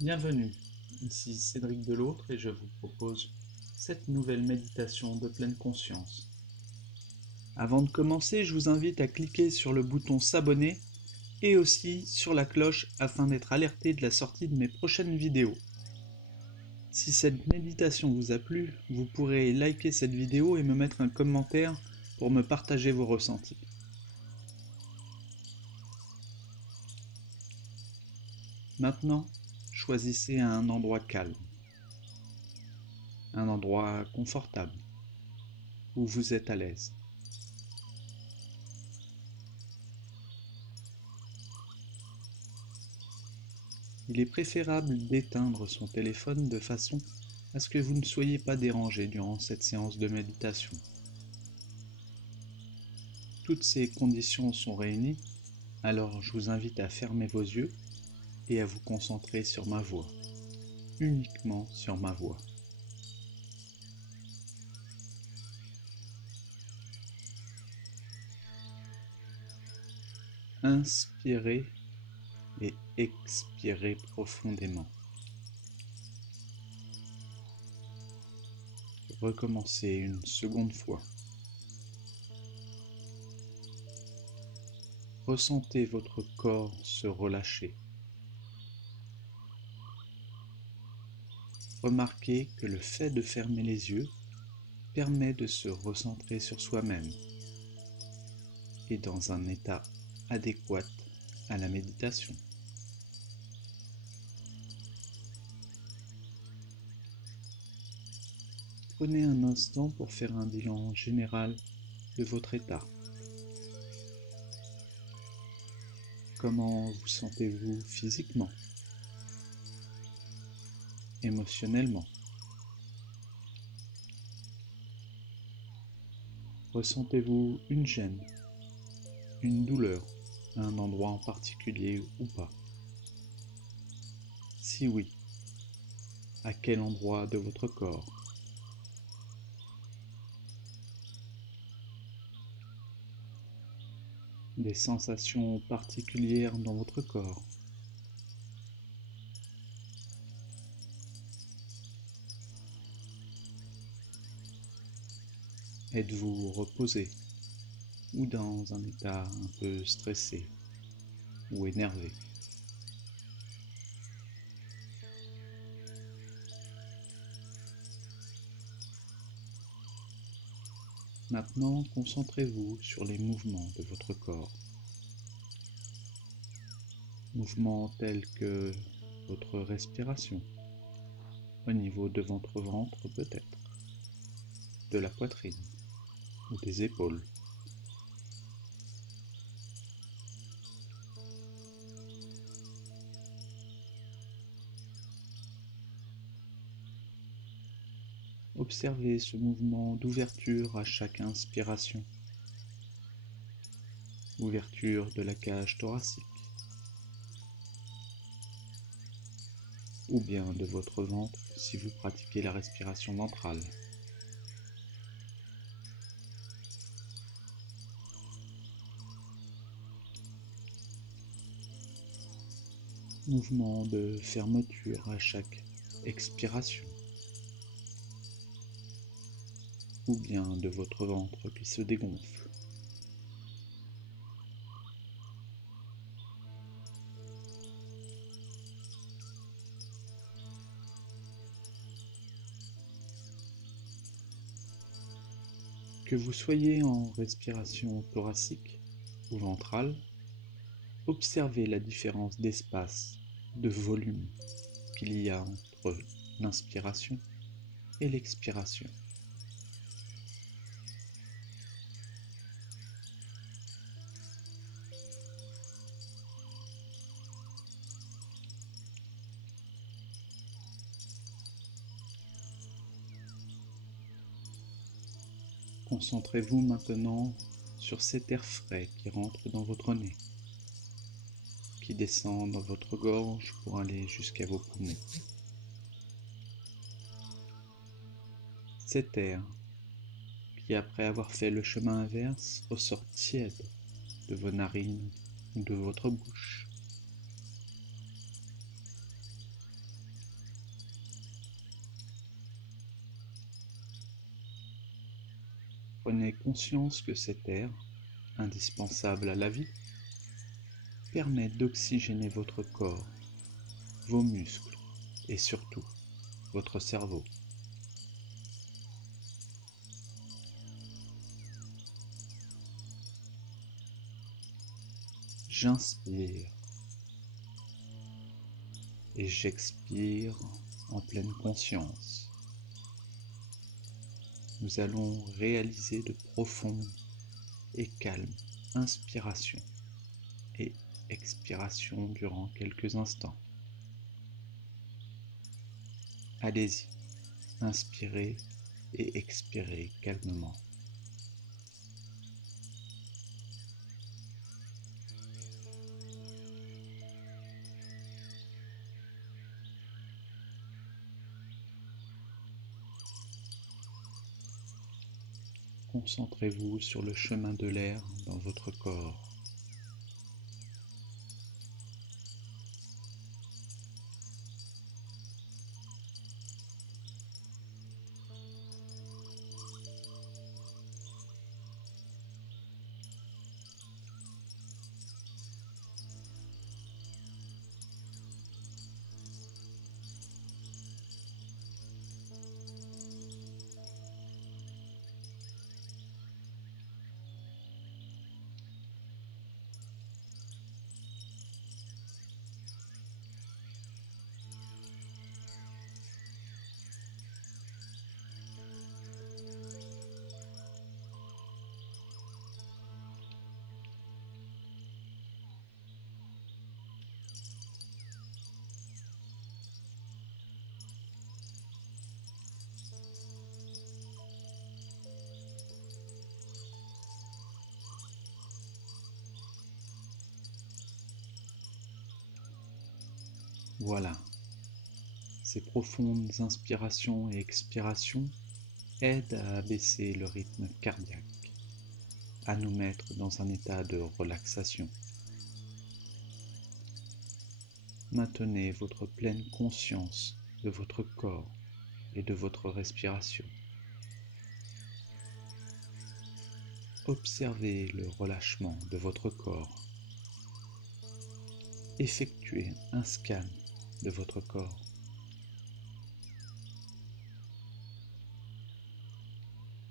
Bienvenue, ici Cédric Delautre et je vous propose cette nouvelle méditation de pleine conscience. Avant de commencer, je vous invite à cliquer sur le bouton s'abonner et aussi sur la cloche afin d'être alerté de la sortie de mes prochaines vidéos. Si cette méditation vous a plu, vous pourrez liker cette vidéo et me mettre un commentaire pour me partager vos ressentis. Maintenant, choisissez un endroit calme, un endroit confortable, où vous êtes à l'aise. Il est préférable d'éteindre son téléphone de façon à ce que vous ne soyez pas dérangé durant cette séance de méditation. Toutes ces conditions sont réunies, alors je vous invite à fermer vos yeux et à vous concentrer sur ma voix, uniquement sur ma voix. Inspirez et expirez profondément. Recommencez une seconde fois. Ressentez votre corps se relâcher. Remarquez que le fait de fermer les yeux permet de se recentrer sur soi-même et dans un état adéquat à la méditation. Prenez un instant pour faire un bilan général de votre état. Comment vous sentez-vous physiquement, émotionnellement? Ressentez-vous une gêne, une douleur à un endroit en particulier ou pas? Si oui, à quel endroit de votre corps? Des sensations particulières dans votre corps? Êtes-vous reposé ou dans un état un peu stressé ou énervé? Maintenant, concentrez-vous sur les mouvements de votre corps. Mouvements tels que votre respiration, au niveau de votre ventre peut-être, de la poitrine ou des épaules. Observez ce mouvement d'ouverture à chaque inspiration, ouverture de la cage thoracique, ou bien de votre ventre si vous pratiquez la respiration ventrale. Mouvement de fermeture à chaque expiration, ou bien de votre ventre qui se dégonfle. Que vous soyez en respiration thoracique ou ventrale, observez la différence d'espace, de volume qu'il y a entre l'inspiration et l'expiration. Concentrez-vous maintenant sur cet air frais qui rentre dans votre nez, qui descend dans votre gorge pour aller jusqu'à vos poumons. Cet air qui, après avoir fait le chemin inverse, ressort tiède de vos narines ou de votre bouche. Prenez conscience que cet air, indispensable à la vie, permet d'oxygéner votre corps, vos muscles et surtout votre cerveau. J'inspire et j'expire en pleine conscience. Nous allons réaliser de profondes et calmes inspirations et expirations durant quelques instants. Allez-y, inspirez et expirez calmement. Concentrez-vous sur le chemin de l'air dans votre corps. Voilà, ces profondes inspirations et expirations aident à abaisser le rythme cardiaque, à nous mettre dans un état de relaxation. Maintenez votre pleine conscience de votre corps et de votre respiration. Observez le relâchement de votre corps. Effectuez un scan de votre corps.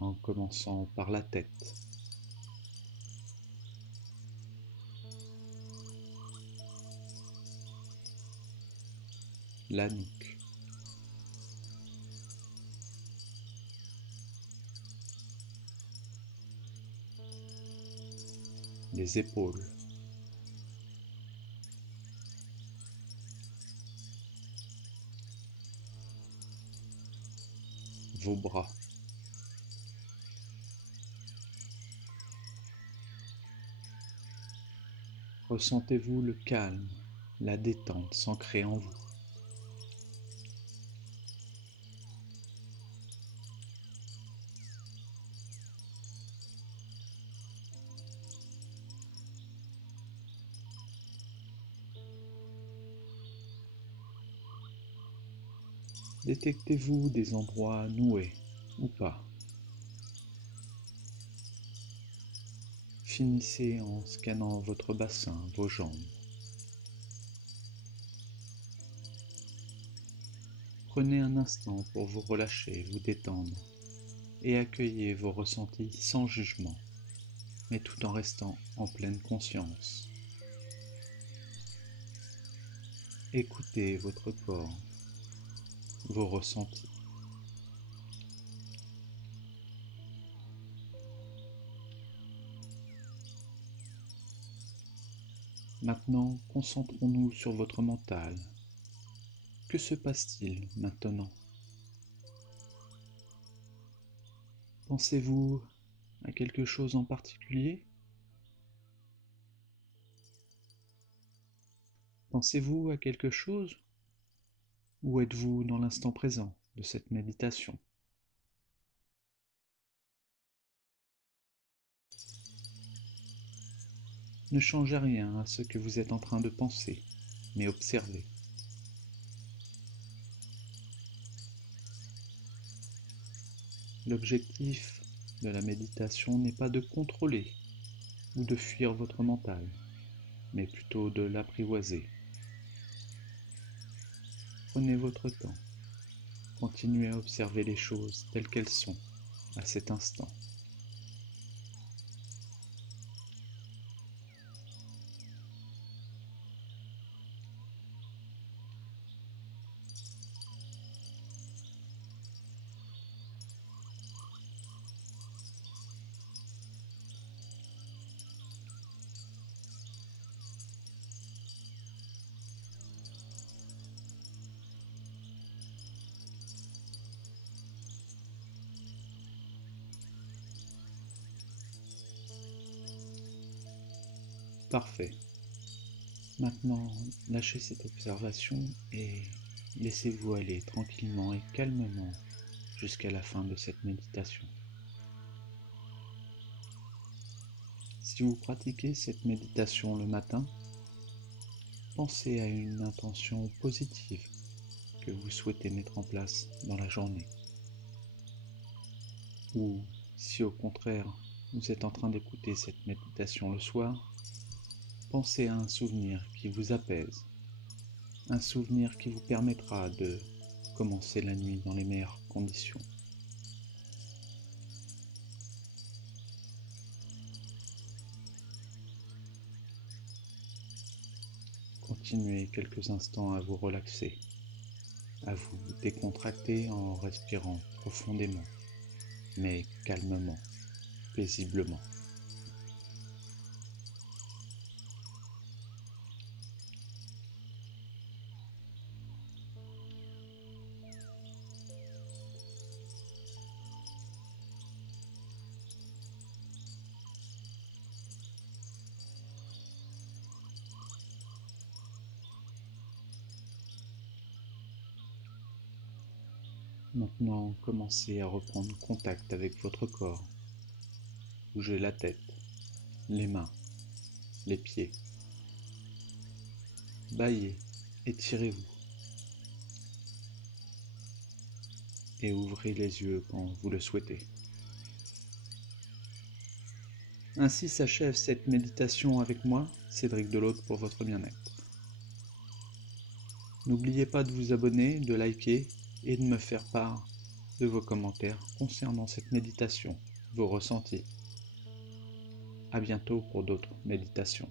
En commençant par la tête. La nuque. Les épaules. Vos bras. Ressentez-vous le calme, la détente s'ancrer en vous. Détectez-vous des endroits noués ou pas? Finissez en scannant votre bassin, vos jambes. Prenez un instant pour vous relâcher, vous détendre et accueillez vos ressentis sans jugement, mais tout en restant en pleine conscience. Écoutez votre corps, vos ressentis. Maintenant, concentrons-nous sur votre mental. Que se passe-t-il maintenant? Pensez-vous à quelque chose en particulier? Pensez-vous à quelque chose? Ou êtes-vous dans l'instant présent de cette méditation? Ne changez rien à ce que vous êtes en train de penser, mais observez. L'objectif de la méditation n'est pas de contrôler ou de fuir votre mental, mais plutôt de l'apprivoiser. Prenez votre temps. Continuez à observer les choses telles qu'elles sont à cet instant. Parfait. Maintenant, lâchez cette observation et laissez-vous aller tranquillement et calmement jusqu'à la fin de cette méditation. Si vous pratiquez cette méditation le matin, pensez à une intention positive que vous souhaitez mettre en place dans la journée. Ou si au contraire, vous êtes en train d'écouter cette méditation le soir, pensez à un souvenir qui vous apaise, un souvenir qui vous permettra de commencer la nuit dans les meilleures conditions. Continuez quelques instants à vous relaxer, à vous décontracter en respirant profondément, mais calmement, paisiblement. Maintenant, commencez à reprendre contact avec votre corps. Bougez la tête, les mains, les pieds. Bâillez, étirez-vous. Et ouvrez les yeux quand vous le souhaitez. Ainsi s'achève cette méditation avec moi, Cédric Delautre, pour votre bien-être. N'oubliez pas de vous abonner, de liker et de me faire part de vos commentaires concernant cette méditation, vos ressentis. À bientôt pour d'autres méditations.